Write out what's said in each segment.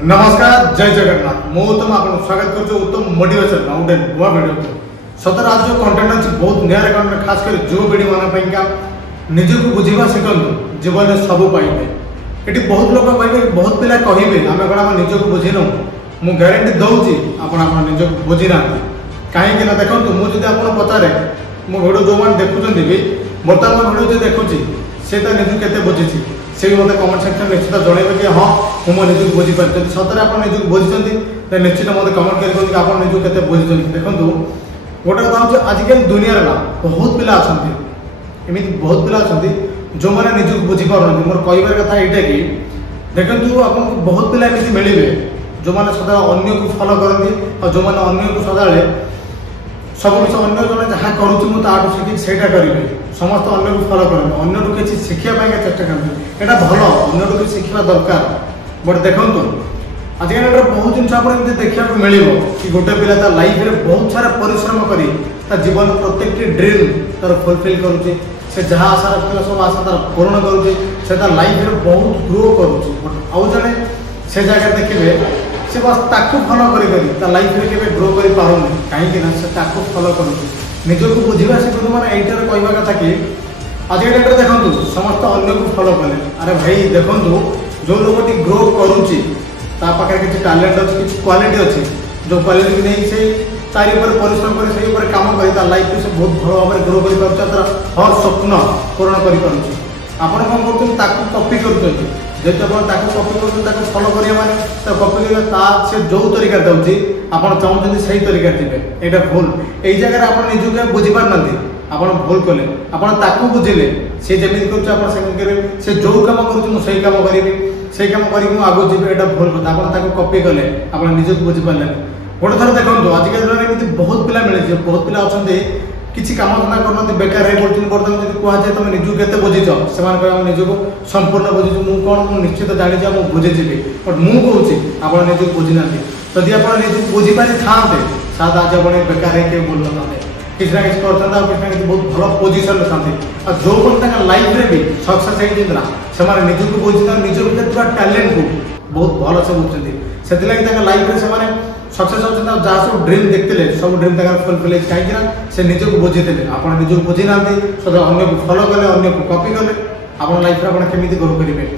नमस्कार जय जगन्नाथ मु उत्तम आपको स्वागत कर उत्तम मोटिवेशन गोटे नुआ वीडियो सतर आज जो कंटेंट अच्छे बहुत निरा कंटेंट खास कर जो वीडियो मान निजक बुझा शिखु जीवन में सब पाइबे ये बहुत लोग कहे बहुत पिला कहे आम कौन आम निजक बुझीनु मु ग्यारंटी दूसरी आप निजक बुझीना कहीं देखो मुझे आप पचारे मो भिडियो जो मैंने देखुं भी बर्तमान भिडियो जो देखुची से निजक के बुझी से भी मतलब कमेंट सेक्शन निश्चित जनइबे कि हाँ मुझे निजक बुझीपार जब सतरे आप निजक बुझी निश्चित मतलब कमेंट कर आप निजक के बुझी देखो गोटे कथा हूँ आजिकल दुनिया ना बहुत पिला अच्छा एमती बहुत पिला अच्छा जो मैंने निजक बुझीपार मोर कहबार कथा यहाँ कि देखो आपको बहुत पिला एमती मिले जो मैंने सदा अन्य को फॉलो करती और जो मैंने अन्य को सदा सब किसी अन्य जन जहाँ करूँ शिखी से करेंगे समस्त अन्य को फॉलो करेंगे अन्य किसी शिखापी चेष्टा करते यहाँ भल अन्य किसी शिखा दरकार बट देखो आजिकल बहुत जिन आप देखा मिले कि गोटे पिला लाइफ में बहुत सारा परिश्रम कर जीवन प्रत्येक ड्रीम तार फुलफिल करुचे से जहाँ आशा रखा सब आशा तार पूर्ण करुचे से लाइफ में बहुत ग्रो करुचे बट आउ जड़े से जगह देखिए से बस ताकू फॉलो कर लाइफ में केवे ग्रो कर पारुनी कहीं से ताकू फॉलो कर निजक बुझा शिखु मैंने यहीटार कहवा कथा कि आज डेट देखो समस्त अन्य को फॉलो कले अरे भाई देखो जो लोग ग्रो करुच्ची पाखे किसी टैलेंट अच्छी किसी क्वालिटी अच्छी जो क्वालिटी की नहीं से तारी ऊपर परिश्रम कर से ऊपर काम कर लाइफ से बहुत भल भाव ग्रो कर हर स्वप्न पूरण कर आपण कौन कर कॉपी कर जेहेतु आप कॉपी कर फॉलो करिए माने कॉपी से जो तरीका दूसरी आप चाहते से तरीका थे यहाँ भूल यही जगह आप निजक बुझीपार ना आप भूल कले आप बुझिले सी जमी कर से जो कम करुँच कम करी से कम कर आगे जी यहाँ भूल कथा आप कॉपी कले आप निजक बुझीपारे गोटे थर देखो आजिकल बहुत पिला मिले बहुत पिला अच्छा किसी कम धंदा करना बेकार हो बर्तमान जब कहुए तुम निजक के बुझीच से निजक संपूर्ण बुझीचु मुझे कौन निश्चित जानी मुझे बुझीजी बट मुझे आप निजक बुझीना जदि आप निजक बुझीपारी था सात आज आप बेकार हो बोल ना किसी ना किसी करते किसी ना किसी बहुत भल पोजिशन था जो लाइफ में भी सक्सेस होना से निजक बुझी निज भर टैलेंट को बहुत भल से बुझे से लाइफ में सक्सेस होती जहाँ सब ड्रीम देखते सब ड्रीम फुलफिल कहीं से निजक बुझी आप निजक बुझी ना सदा अन्य को फॉलो कले अन्य को कॉपी कले आप लाइफ में केमी ग्रो करेंगे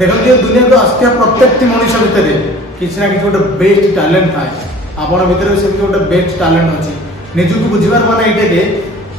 देखते दुनिया को आसता प्रत्येक मनुष्य भितर किसी ना किसी गोटे बेस्ट टैलेंट थाए आपण भर से गोटे बेस्ट टैलेंट अच्छी निजक बुझार माने ये कि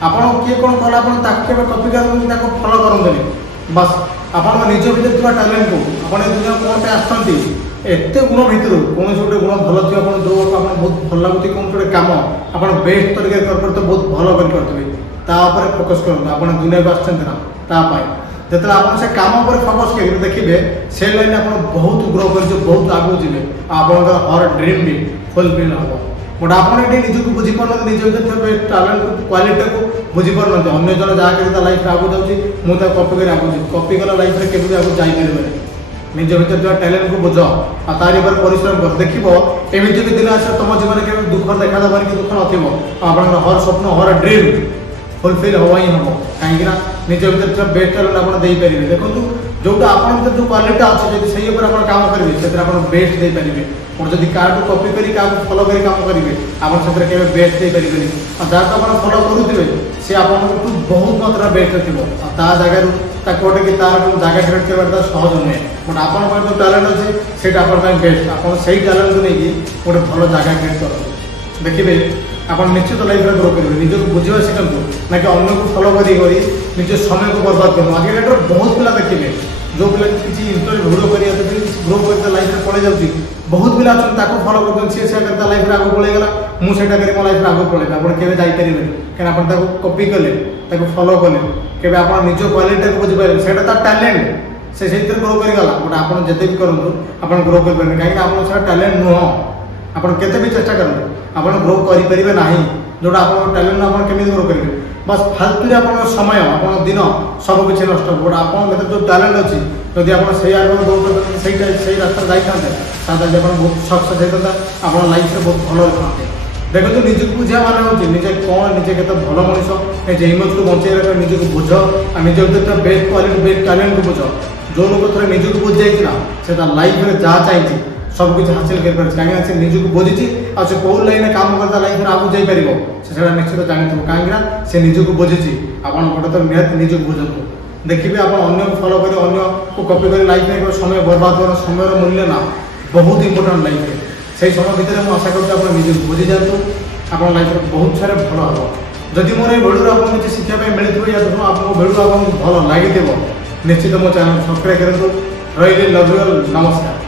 आप किए कौन कला कॉपी कर फॉलो करते बस आप निज भर टैलेंट को आप दुनिया कौन पे एत गुण भितर कौन गोटे गुण भल थी जो बहुत भल लगुच कौन गोटे कम आप बेस्ट तरीके कर बहुत भल कर फोकस करूँ आप दुनिया को आसपाई जो आप से कम पर फोकस कर देखिए से लाइन आप बहुत ग्रो कर बहुत आगे जी आप हर ड्रीम भी फुलफिल हम बट आप निजक बुझीपार निज भर टैलेंट को क्वालिटी को बुझीपार अन्य जन जहाँ कर लाइफ आगे जाऊँगी मुझे कॉपी कर आगे कॉपी कला लाइफ में केवल आगे जापर निज भर जो टैलेंट को बुझ और तारी पर परिश्रम कर देखो एमती भी दिन आस तुम जीवन के दुख देखा देवार कि दुख नथिबो आप हर स्वप्न हर ड्रीम फुलफिल हवा ही हम कहीं निज भर बेस्ट टैलेंट आप देपारे देखो जोटा आप जो क्वालिटी अच्छे जब से काम करेंगे से बेस्ट दे पारे और जब क्या कॉपी कर फॉलो कर काम करेंगे आप बेस्ट दे पारे और जहाँ को आप फॉलो करुवे सी आप बहुत मात्रा बेस्ट थी जगह गोटे कि तार जगह क्रिएट करवा सहज नुहे बट आप जो टैलेंट अच्छे से बेस्ट आप टैलेंट को लेकिन गोटे भल जगह क्रिएट कर देखिए आप निश्चित लाइफ में ग्रो करेंगे निजक बुझा शिखु ना कि अन्य को फॉलो कर निज समय को बर्बाद करूँ आज डेट बहुत पिला देखिए जो पिला किसी इंटरव्यू भिडियो कर ग्रो कर लाइफ में पड़े जाऊँगी बहुत पिला अच्छा फॉलो कर सी करता लाइफ में आगे पड़ेगा मुझे कर लाइफ में आगे पड़ेगा आप केवे जापारे कहीं आप कॉपी कले फॉलो कले के आप निज क्वालिटी को बुझीपारे से टैलेंट से ग्रो करगला बट आप जिते भी करूँ आप ग्रो करें कहीं आप टैलेंट नुह आप केते भी चेष्टा करें आप ग्रो करें ना जोटा आप टैलेंट आप ग्रो करेंगे बस फालतू आप समय आप दिन सब किसी नष्ट बट आप जो टैलेंट अच्छी जदि आप से रास्ता जाते आज आप बहुत सक्सेस होता आप लाइफ में बहुत भल होते देखो निजक बुझा मान हो निजे कौन निजे के भल मनीष निजे इमेज को बचाई निजक बुझ और निज भर बेस्ट क्वालिटी बेस्ट टैलेंट को बुझ जो लोग थे निजक बुझ जाइए से लाइफ में जहाँ चाहिए सबकिछ हासिल कर कहीं से निजक बुझी आ से कौ लाइन काम करता लाइफ आगे जापर से निश्चित जानते कहीं से निजक बुझी आप गोटे तो निहत निजक बुझतु देखिए आप अन्य को फॉलो कर अन्य को कॉपी कर लाइफ में समय बर्बाद कर समय मूल्य ना बहुत इंपोर्टाट लाइफ से समय भितर मुझे आशा करूँ निजक बुझी जातु आप लाइफ बहुत सारे भल हम जदि मोर भिडियो आपको किसी शिक्षा मिलती या आपको भिडियो आपको भल लगी निश्चित मो चैनल सब्सक्राइब करूँ रही लव यू नमस्कार।